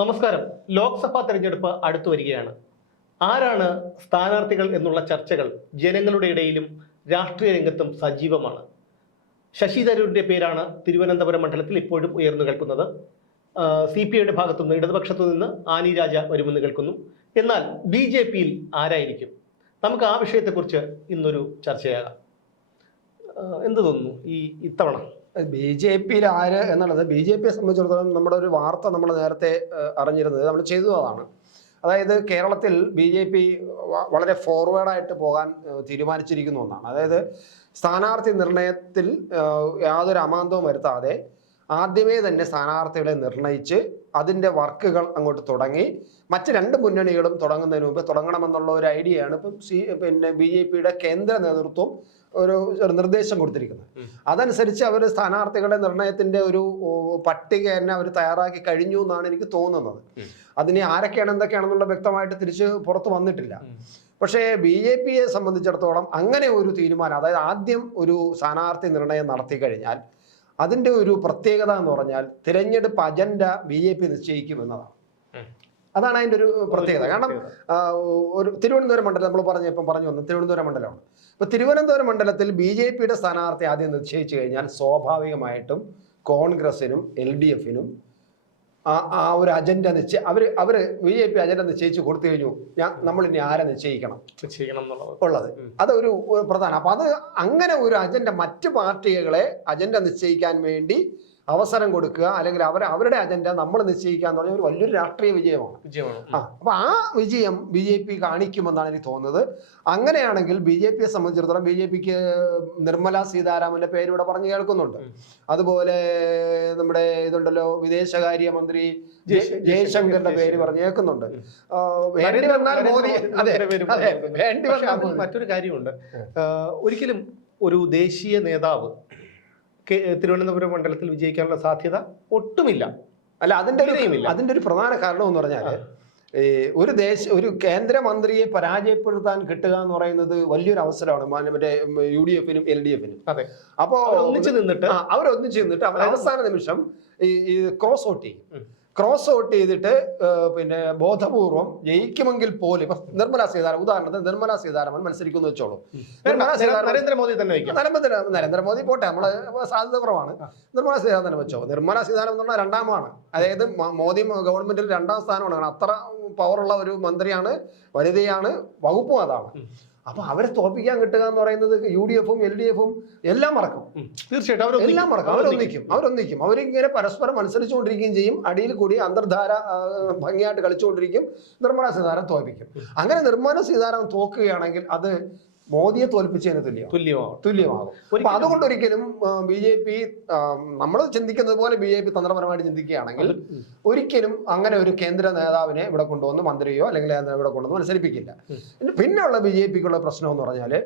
നമസ്കാരം. ലോക്സഭാ തെരഞ്ഞെടുപ്പ് അടുത്തു വരികയാണ്. ആരാണ് സ്ഥാനാർത്ഥികൾ എന്നുള്ള ചർച്ചകൾ ജനങ്ങളുടെ ഇടയിലും രാഷ്ട്രീയ രംഗത്തും സജീവമാണ്. ശശി തരൂരിന്റെ പേരാണ് തിരുവനന്തപുരം മണ്ഡലത്തിൽ ഇപ്പോഴും ഉയർന്നു കേൾക്കുന്നത്. CPIയുടെ ഭാഗത്തുനിന്ന്, ഇടതുപക്ഷത്തു നിന്ന് ആനി രാജ വരുമെന്ന് കേൾക്കുന്നു. എന്നാൽ BJPയിൽ ആരായിരിക്കും? നമുക്ക് ആ വിഷയത്തെക്കുറിച്ച് ഇന്നൊരു ചർച്ചയാകാം. എന്ത് തോന്നുന്നു ഇത്തവണ BJPയിൽ ആര് എന്നുള്ളത്? BJPയെ സംബന്ധിച്ചിടത്തോളം നമ്മുടെ ഒരു വാർത്ത നമ്മൾ നേരത്തെ അറിഞ്ഞിരുന്നത്, നമ്മൾ ചെയ്തതാണ്. അതായത് കേരളത്തിൽ BJP വളരെ ഫോർവേഡായിട്ട് പോകാൻ തീരുമാനിച്ചിരിക്കുന്ന ഒന്നാണ്. അതായത് സ്ഥാനാർത്ഥി നിർണയത്തിൽ യാതൊരു അമാന്തവും വരുത്താതെ ആദ്യമേ തന്നെ സ്ഥാനാർത്ഥികളെ നിർണയിച്ച് അതിൻ്റെ വർക്കുകൾ അങ്ങോട്ട് തുടങ്ങി. മറ്റ് രണ്ട് മുന്നണികളും തുടങ്ങുന്നതിന് മുമ്പ് തുടങ്ങണമെന്നുള്ള ഒരു ഐഡിയയാണ് ഇപ്പം BJPയുടെ കേന്ദ്ര നേതൃത്വം ഒരു നിർദ്ദേശം കൊടുത്തിരിക്കുന്നത്. അതനുസരിച്ച് അവർ സ്ഥാനാർത്ഥികളുടെ നിർണയത്തിന്റെ ഒരു പട്ടിക തന്നെ അവർ തയ്യാറാക്കി കഴിഞ്ഞു എന്നാണ് എനിക്ക് തോന്നുന്നത്. അതിന് ആരൊക്കെയാണ് എന്തൊക്കെയാണെന്നുള്ള വ്യക്തമായിട്ട് തിരിച്ച് പുറത്ത് വന്നിട്ടില്ല. പക്ഷേ BJPയെ സംബന്ധിച്ചിടത്തോളം അങ്ങനെ ഒരു തീരുമാനം, അതായത് ആദ്യം ഒരു സ്ഥാനാർത്ഥി നിർണയം നടത്തി കഴിഞ്ഞാൽ അതിൻ്റെ ഒരു പ്രത്യേകത എന്ന് പറഞ്ഞാൽ തിരഞ്ഞെടുപ്പ് അജണ്ട BJP നിശ്ചയിക്കുമെന്നതാണ്. അതാണ് അതിൻ്റെ ഒരു പ്രത്യേകത. കാരണം ഒരു തിരുവനന്തപുരം മണ്ഡലം നമ്മൾ പറഞ്ഞു വന്നു, തിരുവനന്തപുരം മണ്ഡലമാണ്. ഇപ്പൊ തിരുവനന്തപുരം മണ്ഡലത്തിൽ BJPയുടെ സ്ഥാനാർത്ഥി ആദ്യം നിശ്ചയിച്ചു കഴിഞ്ഞാൽ സ്വാഭാവികമായിട്ടും കോൺഗ്രസിനും LDFിനും ആ ഒരു അജണ്ട അവര് BJP അജണ്ട നിശ്ചയിച്ച് കൊടുത്തു കഴിഞ്ഞു. നമ്മൾ ഇനി ആരെ നിശ്ചയിക്കണം ഉള്ളത്, അതൊരു പ്രധാനം. അപ്പൊ അത് അങ്ങനെ ഒരു അജണ്ട മറ്റു പാർട്ടികളെ അജണ്ട നിശ്ചയിക്കാൻ വേണ്ടി അവസരം കൊടുക്കുക, അല്ലെങ്കിൽ അവരുടെ അജണ്ട നമ്മൾ നിശ്ചയിക്കുക എന്ന് പറഞ്ഞാൽ ഒരു വലിയൊരു രാഷ്ട്രീയ വിജയമാണ്. അപ്പൊ ആ വിജയം BJP കാണിക്കുമെന്നാണ് എനിക്ക് തോന്നുന്നത്. അങ്ങനെയാണെങ്കിൽ BJPയെ സംബന്ധിച്ചിടത്തോളം BJPക്ക് നിർമ്മല സീതാരാമന്റെ പേര് ഇവിടെ പറഞ്ഞു കേൾക്കുന്നുണ്ട്. അതുപോലെ നമ്മുടെ ഇതുണ്ടല്ലോ, വിദേശകാര്യ മന്ത്രി ജയശങ്കറിന്റെ പേര് പറഞ്ഞു കേൾക്കുന്നുണ്ട്. വേണ്ടി വന്നാൽ മോദി. വേണ്ടി വന്നാൽ മറ്റൊരു കാര്യമുണ്ട്. ഒരിക്കലും ഒരു ദേശീയ നേതാവ് തിരുവനന്തപുരം മണ്ഡലത്തിൽ വിജയിക്കാനുള്ള സാധ്യത ഒട്ടുമില്ല. അല്ല, അതിന്റെ ഒരു പ്രധാന കാരണം എന്ന് പറഞ്ഞാൽ ഒരു കേന്ദ്രമന്ത്രിയെ പരാജയപ്പെടുത്താൻ കിട്ടുക എന്ന് പറയുന്നത് വലിയൊരു അവസരമാണ് മറ്റേ UDFനും LDFനും. അപ്പോ അവരൊന്നിച്ച് നിന്നിട്ട് അവസാന നിമിഷം ഈ ക്രോസ് ഔട്ട് ചെയ്തിട്ട് ബോധപൂർവം ജയിക്കുമെങ്കിൽ പോലും ഇപ്പൊ ഉദാഹരണത്തിന് നിർമ്മല സീതാരാമൻ മത്സരിക്കുന്നു വെച്ചോളൂ. നരേന്ദ്രമോദി പോട്ടെ, നമ്മള് സാധ്യത കുറവാണ്. നിർമ്മല സീതാരാമൻ വെച്ചോ. നിർമ്മല സീതാരാമൻ എന്ന് പറഞ്ഞാൽ രണ്ടാമാണ്, അതായത് മോദി ഗവൺമെന്റിൽ രണ്ടാം സ്ഥാനമാണ്. അത്ര പവറുള്ള ഒരു മന്ത്രിയാണ്, വനിതയാണ്, വകുപ്പും അതാണ്. അപ്പൊ അവരെ തോൽപ്പിക്കാൻ കിട്ടുക എന്ന് പറയുന്നത് UDFും LDFും എല്ലാം മറക്കും. തീർച്ചയായിട്ടും എല്ലാം മറക്കും. അവരൊന്നിക്കും. അവരിങ്ങനെ പരസ്പരം മത്സരിച്ചുകൊണ്ടിരിക്കുകയും ചെയ്യും. അടിയിൽ കൂടി അന്തർധാര ഭംഗിയായിട്ട് കളിച്ചുകൊണ്ടിരിക്കും. നിർമ്മല സീതാരാമൻ തോൽപ്പിക്കും. അങ്ങനെ നിർമ്മല സീതാരാമൻ തോക്കുകയാണെങ്കിൽ അത് മോദിയെ തോൽപ്പിച്ചതിന് തുല്യമാകും. അപ്പൊ അതുകൊണ്ട് ഒരിക്കലും BJP നമ്മൾ ചിന്തിക്കുന്നത് പോലെ BJP തന്ത്രപരമായിട്ട് ചിന്തിക്കുകയാണെങ്കിൽ ഒരിക്കലും അങ്ങനെ ഒരു കേന്ദ്ര നേതാവിനെ ഇവിടെ കൊണ്ടുവന്ന് മന്ത്രിയോ അല്ലെങ്കിൽ ഇവിടെ കൊണ്ടുവന്ന് മത്സരിപ്പിക്കില്ല. പിന്നെയുള്ള BJPക്കുള്ള പ്രശ്നം എന്ന് പറഞ്ഞാല്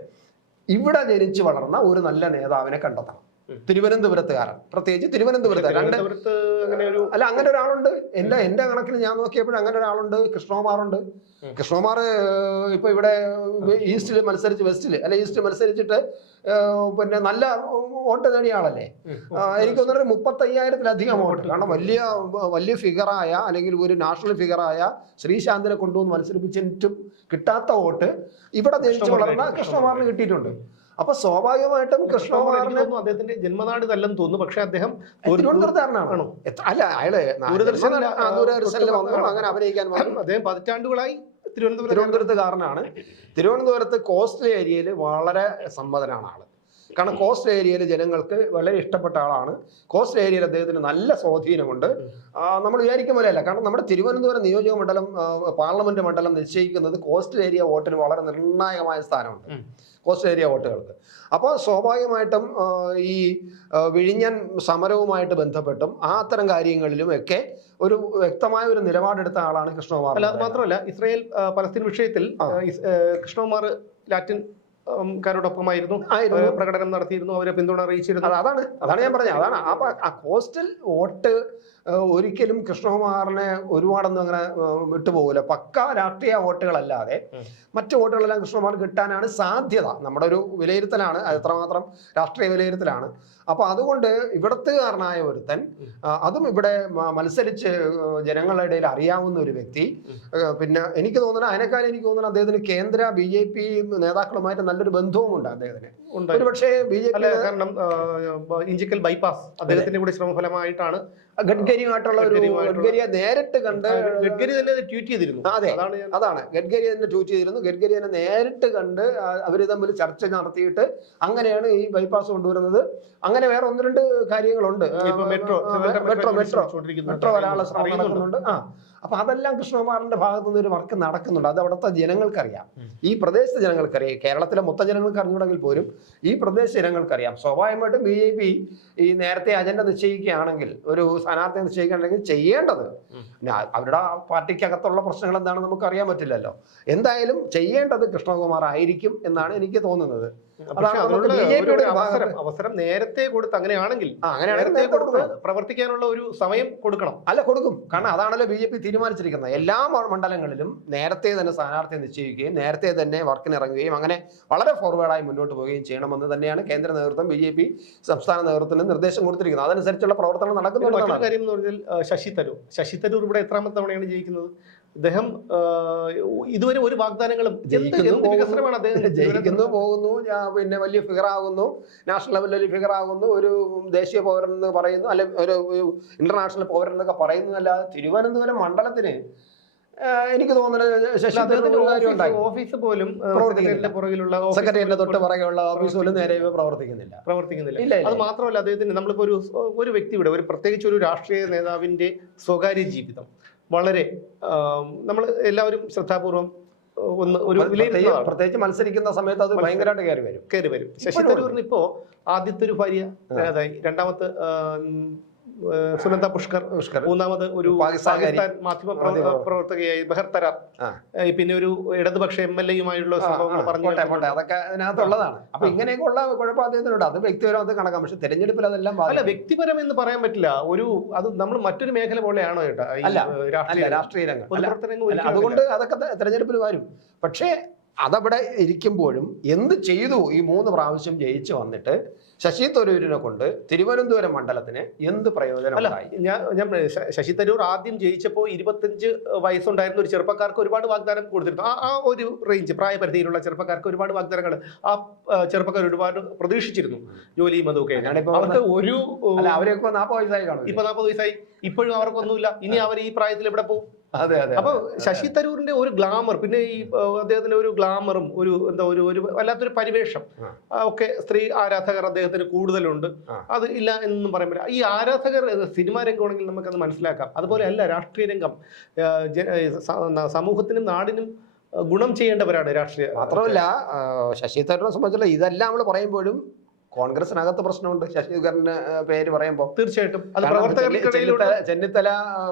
ഇവിടെ ജനിച്ചു വളർന്ന ഒരു നല്ല നേതാവിനെ കണ്ടെത്തണം. തിരുവനന്തപുരത്തുകാരൻ, പ്രത്യേകിച്ച് തിരുവനന്തപുരത്ത് അങ്ങനെ ഒരാളുണ്ട്. എന്റെ കണക്കിൽ ഞാൻ നോക്കിയപ്പോഴും അങ്ങനെ ഒരാളുണ്ട്. കൃഷ്ണകുമാറുണ്ട്. കൃഷ്ണകുമാർ ഇപ്പൊ ഇവിടെ ഈസ്റ്റിൽ മത്സരിച്ചിട്ട് നല്ല വോട്ട് നേടിയ ആളല്ലേ. എനിക്ക് തോന്നുന്നത് 35,000-ലധികം വോട്ട്. കാരണം വലിയ ഫിഗറായ അല്ലെങ്കിൽ ഒരു നാഷണൽ ഫിഗറായ ശ്രീശാന്തിനെ കൊണ്ടുവന്ന് മത്സരിപ്പിച്ചിട്ടും കിട്ടാത്ത വോട്ട് ഇവിടെ ജനിച്ചു വളർന്ന കൃഷ്ണകുമാറിന് കിട്ടിയിട്ടുണ്ട്. അപ്പൊ സ്വാഭാവികമായിട്ടും കൃഷ്ണകുമാറിന് അദ്ദേഹത്തിന്റെ ജന്മനാട് നല്ലെന്ന് തോന്നുന്നു. പക്ഷെ അദ്ദേഹം തിരുവനന്തപുരത്തുകാരനാണോ? അല്ല, അയാള് ദൂരദർശനിൽ വന്നു, അങ്ങനെ അഭിനയിക്കാൻ വന്നു. അദ്ദേഹം പതിറ്റാണ്ടുകളായി തിരുവനന്തപുരത്തുകാരനാണ്. തിരുവനന്തപുരത്ത് കോസ്റ്റൽ ഏരിയയിൽ വളരെ സമ്മതനാണ് ആള്. കാരണം കോസ്റ്റ് ഏരിയയിൽ ജനങ്ങൾക്ക് വളരെ ഇഷ്ടപ്പെട്ട ആളാണ്. കോസ്റ്റ് ഏരിയയിൽ അദ്ദേഹത്തിന് നല്ല സ്വാധീനമുണ്ട്. നമ്മൾ വിചാരിക്കുന്ന പോലെയല്ല. കാരണം നമ്മുടെ തിരുവനന്തപുരം നിയോജക മണ്ഡലം, പാർലമെന്റ് മണ്ഡലം നിശ്ചയിക്കുന്നത് കോസ്റ്റ് ഏരിയ വോട്ടിന് വളരെ നിർണായകമായ സ്ഥാനമുണ്ട്, കോസ്റ്റ് ഏരിയ വോട്ടുകൾക്ക്. അപ്പോൾ സ്വാഭാവികമായിട്ടും ഈ വിഴിഞ്ഞൻ സമരവുമായിട്ട് ബന്ധപ്പെട്ടും അത്തരം കാര്യങ്ങളിലും ഒക്കെ ഒരു വ്യക്തമായ ഒരു നിലപാടെടുത്ത ആളാണ് കൃഷ്ണകുമാർ. അല്ല, അത് മാത്രമല്ല, ഇസ്രായേൽ പലസ്തീൻ വിഷയത്തിൽ കൃഷ്ണകുമാർ ലാറ്റിൻ ക്കാരോടൊപ്പമായിരുന്നു, പ്രകടനം നടത്തിയിരുന്നു, അവരെ പിന്തുണ അറിയിച്ചിരുന്നു. അതാണ് ഞാൻ പറഞ്ഞത്. അതാണ് ആ കോസ്റ്റൽ വോട്ട് ഒരിക്കലും കൃഷ്ണകുമാറിനെ ഒരുപാടൊന്നും അങ്ങനെ വിട്ടുപോകില്ല. പക്ക രാഷ്ട്രീയ വോട്ടുകളല്ലാതെ മറ്റു വോട്ടുകളെല്ലാം കൃഷ്ണകുമാർ കിട്ടാനാണ് സാധ്യത. നമ്മുടെ ഒരു വിലയിരുത്തലാണ്, അത് എത്രമാത്രം രാഷ്ട്രീയ വിലയിരുത്തലാണ്. അപ്പൊ അതുകൊണ്ട് ഇവിടത്തുകാരനായ ഒരുത്തൻ, അതും ഇവിടെ മത്സരിച്ച് ജനങ്ങളുടെ ഇടയിൽ അറിയാവുന്ന ഒരു വ്യക്തി, പിന്നെ എനിക്ക് തോന്നുന്നത് അതിനേക്കാളും എനിക്ക് തോന്നുന്നത് അദ്ദേഹത്തിന് കേന്ദ്ര BJP നേതാക്കളുമായിട്ട് നല്ലൊരു ബന്ധവും ഉണ്ട് അദ്ദേഹത്തിന്. ഒരു പക്ഷേ BJP കാരണം ഇഞ്ചിക്കൽ ബൈപ്പാസ് അദ്ദേഹത്തിന്റെ കൂടി ശ്രമഫലമായിട്ടാണ് ഗഡ്കരിയുമായിട്ടുള്ള ഗഡ്കരിയെ നേരിട്ട് കണ്ട് ഗഡ്കരി തന്നെ ട്വീറ്റ് ചെയ്തിരുന്നു. അതെ, അതാണ് ഗഡ്കരി തന്നെ ട്വീറ്റ് ചെയ്തിരുന്നു. ഗഡ്കരി തന്നെ നേരിട്ട് കണ്ട് അവർ തമ്മിൽ ചർച്ച നടത്തിയിട്ട് അങ്ങനെയാണ് ഈ ബൈപ്പാസ് കൊണ്ടുവരുന്നത്. അങ്ങനെ വേറെ ഒന്ന് രണ്ട് കാര്യങ്ങളുണ്ട്. മെട്രോ വരാനുള്ള ശ്രമം നടക്കുന്നുണ്ട്. അപ്പൊ അതെല്ലാം കൃഷ്ണകുമാറിന്റെ ഭാഗത്തു നിന്ന് ഒരു വർക്ക് നടക്കുന്നുണ്ട്. അത് അവിടുത്തെ ജനങ്ങൾക്കറിയാം, ഈ പ്രദേശത്തെ ജനങ്ങൾക്കറിയാം. കേരളത്തിലെ മൊത്തം ജനങ്ങൾക്ക് അറിഞ്ഞുകൂടെങ്കിൽ പോലും ഈ പ്രദേശ ജനങ്ങൾക്കറിയാം. സ്വാഭാവികമായിട്ടും BJP ഈ നേരത്തെ അജണ്ട നിശ്ചയിക്കുകയാണെങ്കിൽ, ഒരു സ്ഥാനാർത്ഥിയെ നിശ്ചയിക്കുകയാണെങ്കിൽ ചെയ്യേണ്ടത്, അവരുടെ പാർട്ടിക്കകത്തുള്ള പ്രശ്നങ്ങൾ എന്താണെന്ന് നമുക്ക് അറിയാൻ പറ്റില്ലല്ലോ, എന്തായാലും ചെയ്യേണ്ടത് കൃഷ്ണകുമാർ ആയിരിക്കും എന്നാണ് എനിക്ക് തോന്നുന്നത്. അവസരം നേരത്തെ കൊടുത്ത് അങ്ങനെയാണെങ്കിൽ പ്രവർത്തിക്കാനുള്ള ഒരു സമയം കൊടുക്കണം. അല്ല, കൊടുക്കും. കാരണം അതാണല്ലോ BJP തീരുമാനിച്ചിരിക്കുന്നത്. എല്ലാ മണ്ഡലങ്ങളിലും നേരത്തെ തന്നെ സ്ഥാനാർത്ഥിയെ നിശ്ചയിക്കുകയും നേരത്തെ തന്നെ വർക്കിന് ഇറങ്ങുകയും അങ്ങനെ വളരെ ഫോർവേഡായി മുന്നോട്ട് പോവുകയും ചെയ്യണമെന്ന് തന്നെയാണ് കേന്ദ്ര നേതൃത്വം BJP സംസ്ഥാന നേതൃത്വത്തിന് നിർദ്ദേശം കൊടുത്തിരിക്കുന്നത്. അതനുസരിച്ചുള്ള പ്രവർത്തനം നടക്കുന്നുണ്ട്. മറ്റൊരു കാര്യം എന്ന് പറഞ്ഞാൽ ശശി തരൂർ ഇവിടെ എത്രാമത്തെ തവണയാണ് ജയിക്കുന്നത്? അദ്ദേഹം ഇതുവരെ ഒരു വാഗ്ദാനങ്ങളും വികസനമാണ് അദ്ദേഹം ജയിക്കുന്നു, പോകുന്നു, പിന്നെ വലിയ ഫിഗർ ആകുന്നു, നാഷണൽ ലെവലിൽ വലിയ ഫിഗർ ആകുന്നു, ഒരു ദേശീയ പൗരൻ എന്ന് പറയുന്നു, അല്ലെ ഒരു ഇന്റർനാഷണൽ പൗരൻ എന്നൊക്കെ പറയുന്നു. അല്ലാതെ തിരുവനന്തപുരം മണ്ഡലത്തിന് എനിക്ക് തോന്നുന്നത് ഓഫീസ് പോലും സെക്രട്ടേറിയറ്റിന്റെ തൊട്ട് പുറകെയുള്ള ഓഫീസ് പോലും നേരെ പ്രവർത്തിക്കുന്നില്ല. അത് മാത്രമല്ല, അദ്ദേഹത്തിന് നമ്മളിപ്പോ ഒരു വ്യക്തിയുടെ, ഒരു പ്രത്യേകിച്ച് ഒരു രാഷ്ട്രീയ നേതാവിന്റെ സ്വകാര്യ ജീവിതം വളരെ നമ്മൾ എല്ലാവരും ശ്രദ്ധാപൂർവം പ്രത്യേകിച്ച് മത്സരിക്കുന്ന സമയത്ത് അത് ഭയങ്കരമായിട്ട് കയറി വരും. ശശി തരൂരിന് ഇപ്പോ ആദ്യത്തെ ഒരു ഭാര്യ, രണ്ടാമത്തെ സുനന്ദ പുഷ്കർ, മൂന്നാമത് ഒരു പാകിസ്ഥാൻ മാധ്യമ പ്രവർത്തകയായി ബഹർ തരാർ, പിന്നെ ഒരു ഇടതുപക്ഷ MLA-യുമായുള്ള സംഭവങ്ങൾ പറഞ്ഞു. അതൊക്കെ അതിനകത്തുള്ളതാണ്. അപ്പൊ ഇങ്ങനെയൊക്കെയുള്ള കുഴപ്പം അദ്ദേഹത്തിനുണ്ട്. അത് വ്യക്തിപരം അത് കണക്കാം. പക്ഷെ തെരഞ്ഞെടുപ്പിൽ അതെല്ലാം അല്ല, വ്യക്തിപരം എന്ന് പറയാൻ പറ്റില്ല. അത് നമ്മൾ മറ്റൊരു മേഖല പോലെയാണോ ചേട്ടാ? രാഷ്ട്രീയ രംഗം. അതുകൊണ്ട് അതൊക്കെ തെരഞ്ഞെടുപ്പിൽ വരും. പക്ഷേ അതവിടെ ഇരിക്കുമ്പോഴും എന്ത് ചെയ്തു? ഈ 3 പ്രാവശ്യം ജയിച്ചു വന്നിട്ട് ശശി തരൂരിനെ കൊണ്ട് തിരുവനന്തപുരം മണ്ഡലത്തിന് എന്ത് പ്രയോജനമായി? ഞാൻ ശശി തരൂർ ആദ്യം ജയിച്ചപ്പോൾ 25 വയസ്സുണ്ടായിരുന്ന ഒരു ചെറുപ്പക്കാർക്ക് ഒരുപാട് വാഗ്ദാനം കൊടുത്തിരുന്നു. ആ ഒരു റേഞ്ച് പ്രായപരിധിയിലുള്ള ചെറുപ്പക്കാർക്ക് ഒരുപാട് വാഗ്ദാനങ്ങൾ ആ ചെറുപ്പക്കാർ ഒരുപാട് പ്രതീക്ഷിച്ചിരുന്നു. ജോലിയും അതൊക്കെ അവർക്ക് ഒരു അവരൊക്കെ 40 വയസ്സായി കാണും. ഇപ്പൊ 40 വയസ്സായി, ഇപ്പോഴും അവർക്കൊന്നുമില്ല. ഇനി അവർ ഈ പ്രായത്തിൽ എവിടെ പോകും? അതെ. അപ്പൊ ശശി തരൂരിന്റെ ഒരു ഗ്ലാമർ, പിന്നെ ഈ അദ്ദേഹത്തിന്റെ ഒരു ഗ്ലാമറും ഒരു വല്ലാത്തൊരു പരിവേഷം ഒക്കെ സ്ത്രീ ആരാധകർ അദ്ദേഹത്തിന് കൂടുതലുണ്ട്. അത് ഇല്ല എന്നൊന്നും പറയാൻ പറ്റില്ല. ഈ ആരാധകർ സിനിമാ രംഗമാണെങ്കിൽ നമുക്കത് മനസ്സിലാക്കാം. അതുപോലെ അല്ല രാഷ്ട്രീയ രംഗം. സമൂഹത്തിനും നാടിനും ഗുണം ചെയ്യേണ്ടവരാണ് രാഷ്ട്രീയ. മാത്രമല്ല ശശി തരൂരിനെ സംബന്ധിച്ചുള്ള ഇതെല്ലാം നമ്മൾ പറയുമ്പോഴും കോൺഗ്രസിനകത്ത് പ്രശ്നമുണ്ട്. ശശിധരന്റെ പേര് പറയുമ്പോൾ തീർച്ചയായിട്ടും ചെന്നിത്തല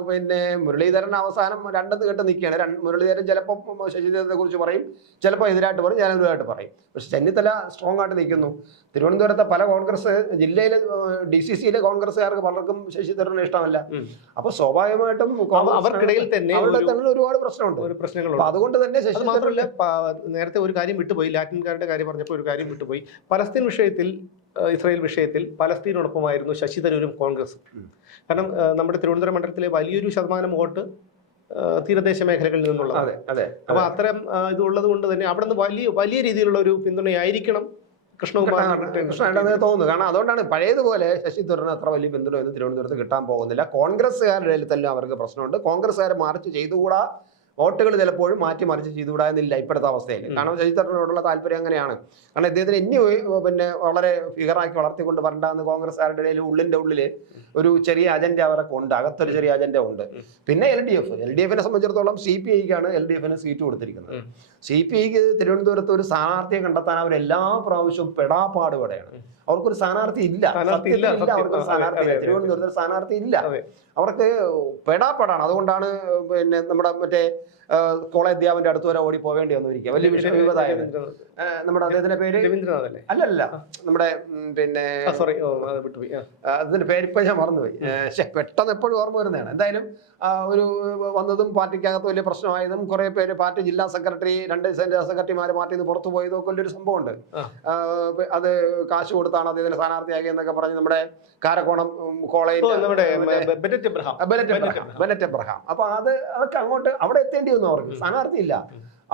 പിന്നെ മുരളീധരൻ അവസാനം രണ്ടെന്ന് കേട്ട് നിൽക്കുകയാണ്. മുരളീധരൻ ചിലപ്പോൾ ശശിധരനെ കുറിച്ച് പറയും, ചിലപ്പോൾ എതിരായിട്ട് പറയും, ജനവിരുദ്ധമായിട്ട് പറയും. പക്ഷെ ചെന്നിത്തല സ്ട്രോങ് ആയിട്ട് നിൽക്കുന്നു. തിരുവനന്തപുരത്തെ പല കോൺഗ്രസ് ജില്ലയിലെ DCC-യിലെ കോൺഗ്രസ്സുകാർക്ക് പലർക്കും ശശി തരൂരിനെ ഇഷ്ടമല്ല. അപ്പൊ സ്വാഭാവികമായിട്ടും അവർക്കിടയിൽ തന്നെ ഒരുപാട് പ്രശ്നങ്ങളുണ്ട്. അതുകൊണ്ട് തന്നെ ശശി തരൂരിലെ നേരത്തെ ഒരു കാര്യം വിട്ടുപോയി, ലാറ്റിൻകാരുടെ കാര്യം പറഞ്ഞപ്പോൾ ഒരു കാര്യം വിട്ടുപോയി. പലസ്തീൻ വിഷയത്തിൽ, ഇസ്രായേൽ വിഷയത്തിൽ പലസ്തീനോടൊപ്പമായിരുന്നു ശശി തരൂരും കോൺഗ്രസും. കാരണം നമ്മുടെ തിരുവനന്തപുരം മണ്ഡലത്തിലെ വലിയൊരു ശതമാനം വോട്ട് തീരദേശ മേഖലകളിൽ നിന്നുള്ളതാണ്. അപ്പൊ അത്തരം ഇതുള്ളത് കൊണ്ട് തന്നെ അവിടെ നിന്ന് വലിയ രീതിയിലുള്ള ഒരു പിന്തുണയായിരിക്കണം കൃഷ്ണകുമാറിന് തോന്നുന്നു. കാരണം അതുകൊണ്ടാണ് പഴയതുപോലെ ശശി തരൂരിന് അത്ര വലിയ പിന്തുണയൊന്നും തിരുവനന്തപുരത്ത് കിട്ടാൻ പോകുന്നില്ല. കോൺഗ്രസ്സുകാരുടെ ഇടയിൽ തന്നെ അവർക്ക് പ്രശ്നമുണ്ട്. കോൺഗ്രസ്സുകാർ മാർച്ച് ചെയ്തുകൂടാ, വോട്ടുകൾ ചിലപ്പോഴും മാറ്റി ചെയ്തുകൂടാന്നില്ല ഇപ്പോഴത്തെ അവസ്ഥയിൽ. കാരണം ശശി തരൂരിനോടുള്ള താല്പര്യം അങ്ങനെയാണ്. കാരണം ഇദ്ദേഹത്തിന് ഇനി പിന്നെ വളരെ ഫിഗറാക്കി വളർത്തിക്കൊണ്ട് വരണ്ടെന്ന് കോൺഗ്രസ്സുകാരുടെ ഇടയിൽ ഉള്ളിൽ ഒരു ചെറിയ അജണ്ട അവരൊക്കെ ഉണ്ട്, അകത്തൊരു ചെറിയ അജണ്ട ഉണ്ട്. പിന്നെ LDF-നെ സംബന്ധിച്ചിടത്തോളം CPI-ക്കാണ് LDF-ന് സീറ്റ് കൊടുത്തിരിക്കുന്നത്. CPI-ക്ക് തിരുവനന്തപുരത്ത് ഒരു സ്ഥാനാർത്ഥിയെ കണ്ടെത്താൻ അവർ എല്ലാ പ്രാവശ്യവും പെടാപ്പാടുപെടെയാണ്. അവർക്കൊരു സ്ഥാനാർത്ഥി ഇല്ല. തിരുവനന്തപുരത്ത് സ്ഥാനാർത്ഥി ഇല്ല. അവർക്ക് പെടാപ്പാടാണ്. അതുകൊണ്ടാണ് പിന്നെ നമ്മുടെ മറ്റേ കോളേജ് ദ്യാവിന്റെ അടുത്ത് വരെ ഓടി പോവേണ്ടി വന്നിരിക്കുക. വലിയ വിവാദമായത്. നമ്മുടെ അദ്ദേഹത്തിന്റെ പേര് രവീന്ദ്രനാഥല്ലേ? അല്ലല്ല, നമ്മുടെ പിന്നെ അതിന്റെ പേരിപ്പോ ഞാൻ മറന്നുപോയി. പെട്ടെന്ന് എപ്പോഴും ഓർമ്മ വരുന്നതാണ്. എന്തായാലും ഒരു വന്നതും പാർട്ടിക്കകത്ത് വലിയ പ്രശ്നമായതും കുറെ പേര് പാർട്ടി ജില്ലാ സെക്രട്ടറി, 2 ജില്ലാ സെക്രട്ടറിമാര് പാർട്ടിയിൽ നിന്ന് പുറത്തു പോയതും ഒക്കെ വലിയൊരു സംഭവമുണ്ട്. അത് കാശ് കൊടുത്ത പുറത്താണ് അദ്ദേഹത്തിന് സ്ഥാനാർത്ഥിയാക്കിയെന്നൊക്കെ പറഞ്ഞ് നമ്മുടെ കാരക്കോണം കോളേജ് നമ്മുടെ ബെനറ്റ് എബ്രഹാം. അപ്പൊ അതൊക്കെ അങ്ങോട്ട് അവിടെ എത്തേണ്ടി വന്നു അവർക്ക്, സ്ഥാനാർത്ഥിയില്ല.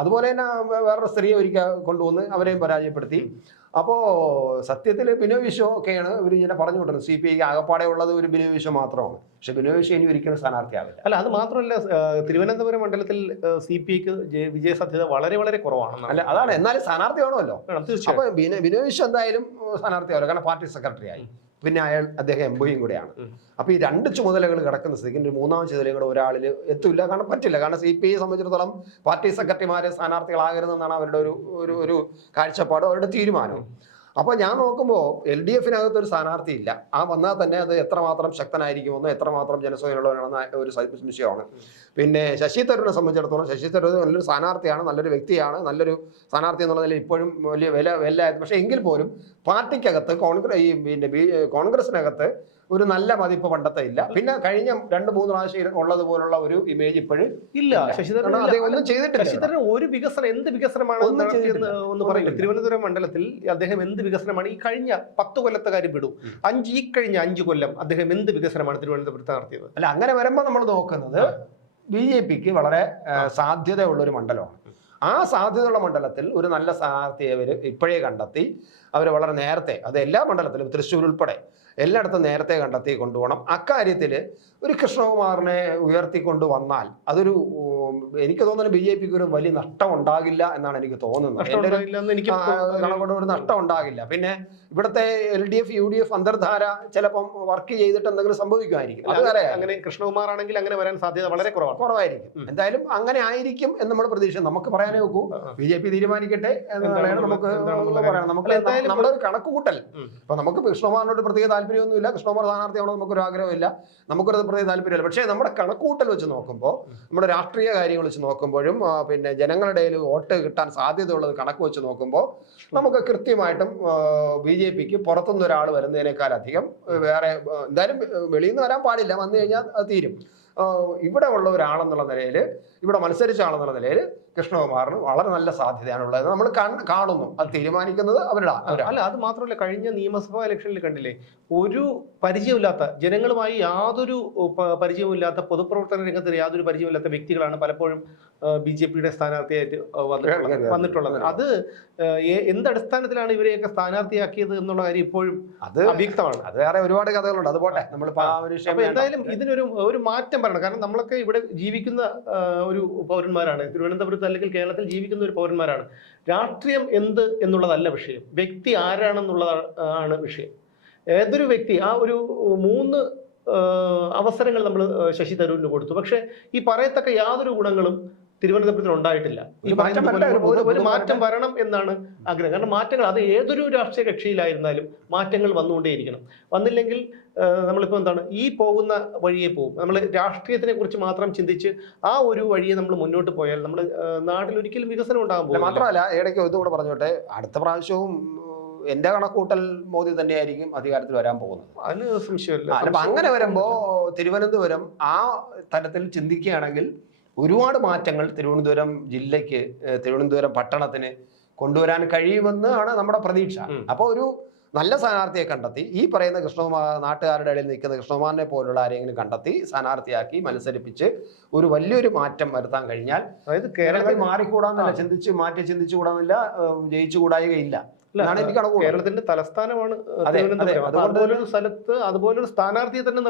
അതുപോലെ തന്നെ വേറൊരു സ്ത്രീയെ ഒരിക്കൽ കൊണ്ടുവന്ന് അവരെയും പരാജയപ്പെടുത്തി. അപ്പോൾ സത്യത്തിൽ ബിനോയ് വിശ്വം ഒക്കെയാണ് ഇവർ ഇങ്ങനെ പറഞ്ഞു വിട്ടുന്നത്. CPI ആകപ്പാടെ ഉള്ളത് ഒരു ബിനോയ് വിശ്വം മാത്രമാണ്. പക്ഷെ ബിനോയ് വിശ്വം ഇനി ഒരിക്കലും സ്ഥാനാർത്ഥിയാവില്ല. അല്ല, അത് മാത്രമല്ല, തിരുവനന്തപുരം മണ്ഡലത്തിൽ CPIക്ക് വിജയ സാധ്യത വളരെ വളരെ കുറവാണ്. അല്ല, അതാണ്. എന്നാലും സ്ഥാനാർത്ഥിയാണല്ലോ. തീർച്ചയായും അപ്പൊ ബിനോയ് വിശ്വം എന്തായാലും സ്ഥാനാർത്ഥിയാവില്ല, കാരണം പാർട്ടി സെക്രട്ടറി ആയി. പിന്നെ അദ്ദേഹം MP കൂടെയാണ്. അപ്പൊ ഈ രണ്ട് ചുമതലകൾ കിടക്കുന്ന സ്ഥിതിക്ക് ഒരു മൂന്നാം ചുമതലയും കൂടെ ഒരാളിൽ എത്തില്ല, കാരണം പറ്റില്ല. കാരണം CPI സംബന്ധിച്ചിടത്തോളം പാർട്ടി സെക്രട്ടറിമാരെ സ്ഥാനാർത്ഥികളാകരുതെന്നാണ് അവരുടെ ഒരു കാഴ്ചപ്പാടും അവരുടെ തീരുമാനവും. അപ്പൊ ഞാൻ നോക്കുമ്പോൾ LDFനകത്ത് ഒരു സ്ഥാനാർത്ഥി ഇല്ല. വന്നാൽ തന്നെ അത് എത്രമാത്രം ശക്തനായിരിക്കുമെന്നോ എത്രമാത്രം ജനസംഖ്യയുള്ളവരാണെന്ന ഒരു വിഷയമാണ്. പിന്നെ ശശി തരൂരിനെ സംബന്ധിച്ചിടത്തോളം ശശി തരൂർ നല്ലൊരു സ്ഥാനാർത്ഥിയാണ്, നല്ലൊരു വ്യക്തിയാണ്, നല്ലൊരു സ്ഥാനാർത്ഥി എന്നുള്ളതിൽ ഇപ്പോഴും വലിയ വില. പക്ഷേ എങ്കിൽ പോലും പാർട്ടിക്കകത്ത് കോൺഗ്രസിനകത്ത് ഒരു നല്ല മതിപ്പ് പണ്ടത്തെ ഇല്ല. പിന്നെ കഴിഞ്ഞ 2-3 പ്രാവശ്യം ഉള്ളതുപോലുള്ള ഒരു ഇമേജ് ഇപ്പോഴും ഇല്ല. ശശിധരൻ ഒന്നും ചെയ്തിട്ടില്ല. ശശിധരൻ ഒരു വികസനം, എന്ത് വികസനമാണ് നടത്തിയെന്ന് ഒന്ന് പറയില്ല. തിരുവനന്തപുരം മണ്ഡലത്തിൽ അദ്ദേഹം എന്ത് വികസനമാണ് ഈ കഴിഞ്ഞ 10 കൊല്ലത്തെ കാര്യം വിടും, ഈ കഴിഞ്ഞ 5 കൊല്ലം അദ്ദേഹം എന്ത് വികസനമാണ് തിരുവനന്തപുരത്ത് നടത്തിയത്? അല്ല, അങ്ങനെ വരുമ്പോൾ നമ്മൾ നോക്കുന്നത് BJPക്ക് വളരെ സാധ്യതയുള്ള ഒരു മണ്ഡലമാണ്. ആ സാധ്യതയുള്ള മണ്ഡലത്തിൽ ഒരു നല്ല സ്ഥാനാർത്ഥിയെ അവർ ഇപ്പോഴേ കണ്ടെത്തി. അവർ വളരെ നേരത്തെ, അത് എല്ലാ മണ്ഡലത്തിലും തൃശ്ശൂർ ഉൾപ്പെടെ എല്ലായിടത്തും നേരത്തെ കണ്ടെത്തി കൊണ്ടുപോകണം. അക്കാര്യത്തിൽ ഒരു കൃഷ്ണകുമാറിനെ ഉയർത്തിക്കൊണ്ട് വന്നാൽ അതൊരു, എനിക്ക് തോന്നുന്നു BJPക്ക് ഒരു വലിയ നഷ്ടം ഉണ്ടാകില്ല എന്നാണ് എനിക്ക് തോന്നുന്നത്. ഒരു നഷ്ടം ഉണ്ടാകില്ല. പിന്നെ ഇവിടുത്തെ LDF UDF അന്തർധാര ചിലപ്പം വർക്ക് ചെയ്തിട്ട് എന്തെങ്കിലും സംഭവിക്കുമായിരിക്കും. അങ്ങനെ കൃഷ്ണകുമാർ ആണെങ്കിൽ അങ്ങനെ വരാൻ സാധ്യത വളരെ കുറവായിരിക്കും. എന്തായാലും അങ്ങനെ ആയിരിക്കും എന്ന് നമ്മൾ പ്രതീക്ഷ. നമുക്ക് പറയാനേ നോക്കൂ, BJP തീരുമാനിക്കട്ടെ എന്നാണ് നമുക്ക് പറയാം. നമുക്ക് നമ്മുടെ ഒരു കണക്കുകൂട്ടൽ. ഇപ്പൊ നമുക്ക് കൃഷ്ണകുമാറിനോട് പ്രത്യേക താല്പര്യമൊന്നുമില്ല, കൃഷ്ണകുമാർ സ്ഥാനാർത്ഥിയാണോ നമുക്കൊരു ആഗ്രഹമില്ല, നമുക്കൊരു പ്രത്യേക താല്പര്യമില്ല. പക്ഷേ നമ്മുടെ കണക്കുകൂട്ടൽ വെച്ച് നോക്കുമ്പോൾ, നമ്മുടെ രാഷ്ട്രീയ കാര്യങ്ങൾ വെച്ച് നോക്കുമ്പോഴും പിന്നെ ജനങ്ങളുടെ വോട്ട് കിട്ടാൻ സാധ്യതയുള്ളത് കണക്ക് വെച്ച് നോക്കുമ്പോൾ നമുക്ക് കൃത്യമായിട്ടും BJPക്ക് പുറത്തുനിന്ന് ഒരാൾ വരുന്നതിനേക്കാളധികം വേറെ എന്തായാലും വെളിയിൽ നിന്ന് വരാൻ പാടില്ല, വന്നു കഴിഞ്ഞാൽ അത് തീരും. ഇവിടെ ഉള്ള ഒരാളെന്നുള്ള നിലയിൽ, ഇവിടെ മത്സരിച്ച ആളെന്നുള്ള നിലയിൽ കൃഷ്ണകുമാറിന് വളരെ നല്ല സാധ്യതയാണുള്ളത് നമ്മൾ കാണുന്നു. അത് തീരുമാനിക്കുന്നത് അവരുടെ. അല്ല, അത് മാത്രമല്ല, കഴിഞ്ഞ നിയമസഭാ ഇലക്ഷനിൽ കണ്ടില്ലേ, ഒരു പരിചയമില്ലാത്ത, ജനങ്ങളുമായി യാതൊരു പരിചയമില്ലാത്ത, പൊതുപ്രവർത്തന രംഗത്ത് യാതൊരു പരിചയമില്ലാത്ത വ്യക്തികളാണ് പലപ്പോഴും BJPയുടെ സ്ഥാനാർത്ഥിയായിട്ട് വന്നിട്ടുള്ളത്. അത് എന്തടിസ്ഥാനത്തിലാണ് ഇവരെയൊക്കെ സ്ഥാനാർത്ഥിയാക്കിയത് എന്നുള്ള കാര്യം ഇപ്പോഴും അത് അവ്യക്തമാണ്. അത് വേറെ ഒരുപാട് കഥകളുണ്ട്. അതുപോലെ നമ്മളിപ്പോൾ എന്തായാലും ഇതിനൊരു മാറ്റം പറയണം. കാരണം നമ്മളൊക്കെ ഇവിടെ ജീവിക്കുന്ന ഒരു പൗരന്മാരാണ്, തിരുവനന്തപുരത്ത് അല്ലെങ്കിൽ കേരളത്തിൽ ജീവിക്കുന്ന ഒരു പൗരന്മാരാണ്. രാഷ്ട്രീയം എന്ത് എന്നുള്ളതല്ല വിഷയം, വ്യക്തി ആരാണെന്നുള്ളതാണ് വിഷയം. ഏതൊരു വ്യക്തി, ആ ഒരു 3 അവസരങ്ങൾ നമ്മൾ ശശി തരൂരിന് കൊടുത്തു. പക്ഷെ ഈ പറയത്തക്ക യാതൊരു ഗുണങ്ങളും തിരുവനന്തപുരത്തിൽ ഉണ്ടായിട്ടില്ല. ഒരു മാറ്റം വരണം എന്നാണ് ആഗ്രഹം. കാരണം മാറ്റങ്ങൾ, അത് ഏതൊരു രാഷ്ട്രീയ കക്ഷിയിലായിരുന്നാലും മാറ്റങ്ങൾ വന്നുകൊണ്ടേയിരിക്കണം. വന്നില്ലെങ്കിൽ നമ്മളിപ്പോൾ എന്താണ്, ഈ പോകുന്ന വഴിയെ പോകും. നമ്മൾ രാഷ്ട്രീയത്തിനെ കുറിച്ച് മാത്രം ചിന്തിച്ച് ആ ഒരു വഴിയെ നമ്മൾ മുന്നോട്ട് പോയാൽ നമ്മുടെ നാട്ടിൽ ഒരിക്കലും വികസനം ഉണ്ടാകാൻ പോകും. മാത്രമല്ല, ഇടയ്ക്ക് ഇതുകൂടെ പറഞ്ഞോട്ടെ, അടുത്ത പ്രാവശ്യവും എന്റെ കണക്കൂട്ടൽ മോദി തന്നെയായിരിക്കും അധികാരത്തിൽ വരാൻ പോകുന്നത്. അതിന് സംശയമില്ല. അപ്പൊ അങ്ങനെ വരുമ്പോ തിരുവനന്തപുരം ആ തലത്തിൽ ചിന്തിക്കുകയാണെങ്കിൽ ഒരുപാട് മാറ്റങ്ങൾ തിരുവനന്തപുരം ജില്ലയ്ക്ക്, തിരുവനന്തപുരം പട്ടണത്തിന് കൊണ്ടുവരാൻ കഴിയുമെന്നാണ് നമ്മുടെ പ്രതീക്ഷ. അപ്പോൾ ഒരു നല്ല സ്ഥാനാർത്ഥിയെ കണ്ടെത്തി, ഈ പറയുന്ന കൃഷ്ണകുമാർ, നാട്ടുകാരുടെ ഇടയിൽ നിൽക്കുന്ന കൃഷ്ണകുമാറിനെ പോലുള്ള ആരെങ്കിലും കണ്ടെത്തി സ്ഥാനാർത്ഥിയാക്കി മത്സരിപ്പിച്ച് ഒരു വലിയൊരു മാറ്റം വരുത്താൻ കഴിഞ്ഞാൽ, അതായത് കേരളത്തിൽ മാറിക്കൂടാന്നില്ല, ചിന്തിച്ചുകൂടാന്നില്ല, ജയിച്ചുകൂടായികയില്ല. കേരളത്തിന്റെ തലസ്ഥാനമാണ് തിരുവനന്തപുരം. അതുപോലൊരു സ്ഥലത്ത് അതുപോലൊരു സ്ഥാനാർത്ഥിയെ തന്നെ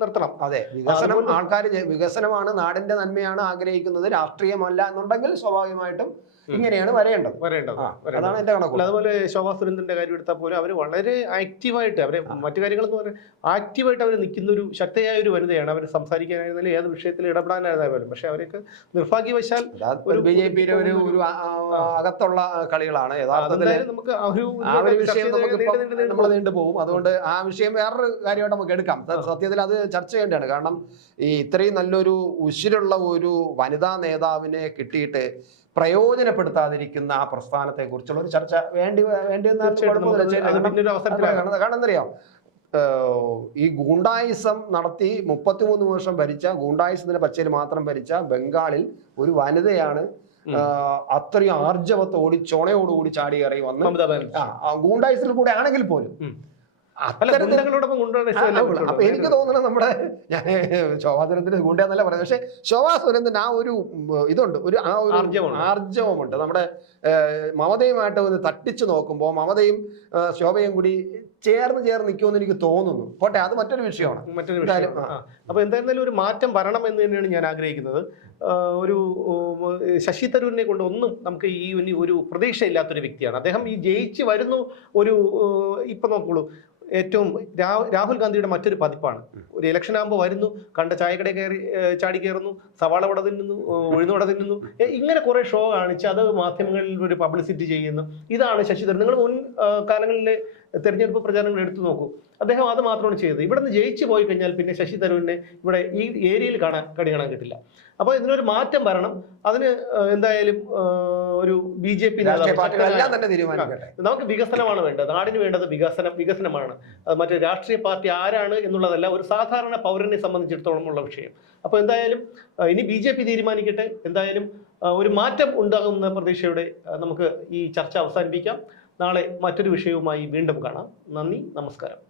നിർത്തണം. അതെ, വികസനം, ആൾക്കാർ വികസനമാണ്, നാടിന്റെ നന്മയാണ് ആഗ്രഹിക്കുന്നത്, രാഷ്ട്രീയമല്ല എന്നുണ്ടെങ്കിൽ സ്വാഭാവികമായിട്ടും ഇങ്ങനെയാണ് വരേണ്ടത്. അതാണ് എന്റെ കണക്ക്. അതുപോലെ ശോഭാ സുരേന്ദ്രന്റെ കാര്യം എടുത്താൽ പോലും അവർ വളരെ ആക്റ്റീവായിട്ട്, അവരെ മറ്റു കാര്യങ്ങളെന്ന് പറയാൻ ആക്റ്റീവായിട്ട് അവർ നിൽക്കുന്ന ഒരു ശക്തയായ ഒരു വനിതയാണ്. അവർ സംസാരിക്കാനായിരുന്നാലും ഏത് വിഷയത്തിൽ ഇടപെടാനായിരുന്നാലും. പക്ഷെ അവർക്ക് നിർഭാഗ്യവശാൽ BJPയുടെ ഒരു അകത്തുള്ള കളികളാണ് യഥാർത്ഥത്തിൽ. നമുക്ക് നമ്മൾ നീണ്ടുപോകും. അതുകൊണ്ട് ആ വിഷയം വേറൊരു കാര്യമായിട്ട് നമുക്ക് എടുക്കാം. സത്യത്തിൽ അത് ചർച്ച ചെയ്യേണ്ടതാണ്. കാരണം ഈ ഇത്രയും നല്ലൊരു ഉശിരുള്ള ഒരു വനിതാ നേതാവിനെ കിട്ടിയിട്ട് പ്രയോജനപ്പെടുത്താതിരിക്കുന്ന ആ പ്രസ്ഥാനത്തെ കുറിച്ചുള്ള ഒരു ചർച്ച കാണുന്നറിയാം. ഈ ഗൂണ്ടായിസം നടത്തി 33 വർഷം ഭരിച്ച, ഗൂണ്ടായിസത്തിന്റെ പച്ചയിൽ മാത്രം ഭരിച്ച ബംഗാളിൽ ഒരു വനിതയാണ് അത്രയും ആർജവത്തോടി ചൊണയോടുകൂടി ചാടി ഇറങ്ങി വന്ന് മമതാ ബാനർജി ഗൂണ്ടായിസിൽ കൂടെ ആണെങ്കിൽ പോലും അപ്പൊ എനിക്ക് തോന്നുന്നത് നമ്മുടെ ഞാൻ ശോഭാ സുരേന്ദ്രൻ ഗുണ്ടയെന്നല്ല പറയുന്നത്, പക്ഷെ ശോഭാ സുരേന്ദ്രൻ ആ ഒരു ഇതുണ്ട്, ആ ഒരു ആർജവമുണ്ട്. നമ്മുടെ മമതയുമായിട്ട് ഒന്ന് തട്ടിച്ചു നോക്കുമ്പോൾ മമതയും ശോഭയും കൂടി ചേർന്ന് നിൽക്കുമെന്ന് എനിക്ക് തോന്നുന്നു. പോട്ടെ, അത് മറ്റൊരു വിഷയമാണ്. അപ്പൊ എന്തായിരുന്നാലും ഒരു മാറ്റം വരണം എന്ന് തന്നെയാണ് ഞാൻ ആഗ്രഹിക്കുന്നത്. ഒരു ശശി തരൂരിനെ കൊണ്ട് ഒന്നും നമുക്ക് ഈ ഒരു പ്രതീക്ഷയില്ലാത്തൊരു വ്യക്തിയാണ് അദ്ദേഹം. ഈ ജയിച്ച് വരുന്നു ഒരു ഇപ്പൊ നോക്കുള്ളൂ, ഏറ്റവും രാഹുൽ ഗാന്ധിയുടെ മറ്റൊരു പതിപ്പാണ്. ഒരു ഇലക്ഷൻ ആകുമ്പോൾ വരുന്നു, കണ്ട ചായക്കട കയറി ചാടി കയറുന്നു, സവാള വട തിന്നുന്നു, ഉഴുന്നുവട തിന്നുന്നു, ഇങ്ങനെ കുറെ ഷോ കാണിച്ച് അത് മാധ്യമങ്ങളിൽ ഒരു പബ്ലിസിറ്റി ചെയ്യുന്നു. ഇതാണ് ശശി തരൂർ. നിങ്ങൾ മുൻ കാലങ്ങളിലെ തെരഞ്ഞെടുപ്പ് പ്രചാരണങ്ങൾ എടുത്തു നോക്കൂ, അദ്ദേഹം അത് മാത്രമാണ് ചെയ്തത്. ഇവിടെ നിന്ന് ജയിച്ചു പോയി കഴിഞ്ഞാൽ പിന്നെ ശശി തരൂരിനെ ഇവിടെ ഈ ഏരിയയിൽ കണി കാണാൻ കിട്ടില്ല. അപ്പോൾ ഇതിനൊരു മാറ്റം വരണം. അതിന് എന്തായാലും ഒരു BJP നമുക്ക് വികസനമാണ് വേണ്ടത്. നാടിന് വേണ്ടത് വികസനമാണ്. മറ്റേ രാഷ്ട്രീയ പാർട്ടി ആരാണ് എന്നുള്ളതല്ല, ഒരു സാധാരണ പൗരനെ സംബന്ധിച്ചിടത്തോളം ഉള്ള വിഷയം. അപ്പോൾ എന്തായാലും ഇനി BJP തീരുമാനിക്കട്ടെ. എന്തായാലും ഒരു മാറ്റം ഉണ്ടാകുന്ന പ്രതീക്ഷയോടെ നമുക്ക് ഈ ചർച്ച അവസാനിപ്പിക്കാം. നാളെ മറ്റൊരു വിഷയവുമായി വീണ്ടും കാണാം. നന്ദി, നമസ്കാരം.